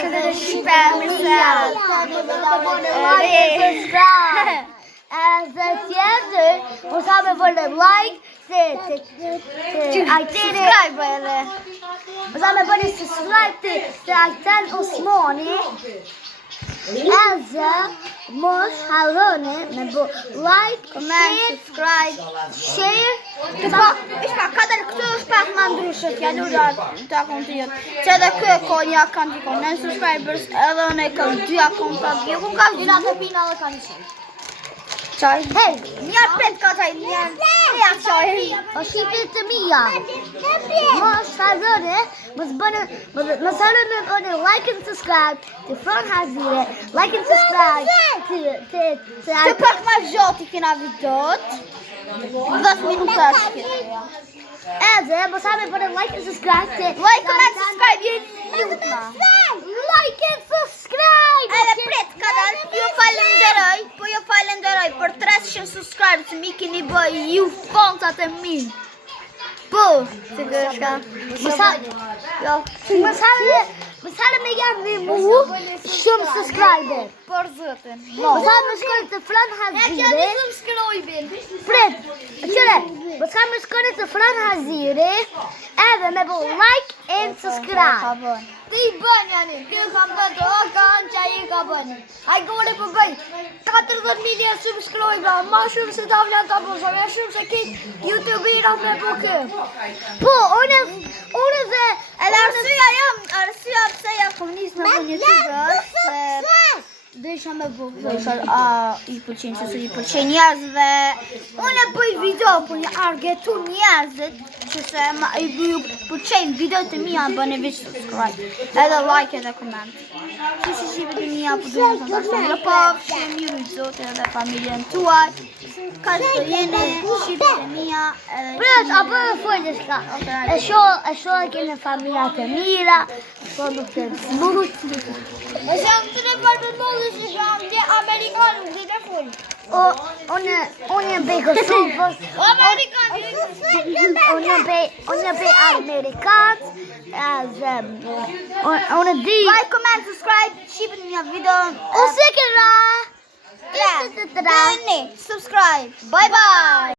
like dhe shqipem subscribe. Edhe tjetër, mos ha me vëllë like se subscribe edhe. Mos ha me vëllë subscribe se Ajten Osmani. Edhe mos harroni me bë like, comment, subscribe, share. Ish pa katër këtu është pak më ndryshe fjallura të akontit. Që edhe kë ka një akont i konë subscribers, edhe ne kam 2 akonta. Jo ku ka gjyna të pina dhe ka një qaj. Qaj? Hej, një pet ka qaj, një qaj. O shqipit të mija. Mos harroni, mos harroni me bëni like and subscribe të Fron Hazire. Like and subscribe të pak ma gjoti kina videot. 10 minuta shkit. Edhe, mos ha me bëni like and subscribe të... Like, comment, subscribe, jenë lutma. Like and subscribe! Edhe pret, kadal, ju falenderoj për 300 subscribe që mi kini bëj ju fontat e mi. Po, që gëshka. Mos ha me janë me mu shumë subscriber. Por zëtën. Mos ha me shkojnë të Fron Hazire. Pret, qëre, mos ha me shkojnë të Fron Hazire edhe me bo like and subscribe. Ti bën jani, kjo kam bërë, o kanë që i ka bënë. Aj gore për bëj, 40 milion subscriber, ma shumë se ta vlen të bëzëm, ja shumë se kitë YouTube-ira me po kë. Po, une dhe... Edhe arsua pëse ja komunisë me bënë YouTube është, dhe isha me bëgë, i pëlqenë që i pëlqenë njerëzve. Une bëj video për një argetu njerëzit, që se i pëlqenë video të mija bëni veç subscribe, edhe like edhe comment. Që si shqipet të mija për duhet të ndashtë në pop, që miru i zote edhe familjen tuaj, ka që të jene shqipet të mija. Pret, apë e fojtë shka, e shohë kene familjat e mira, po nuk të smurut. E jam të në përë për modë që jam të Amerikanë, në të full. Unë bëj Kosovë. Unë bëj Amerikanë. Unë di... Like, comment, subscribe, shqipet një video. Unë se këra. Subscribe. Bye bye.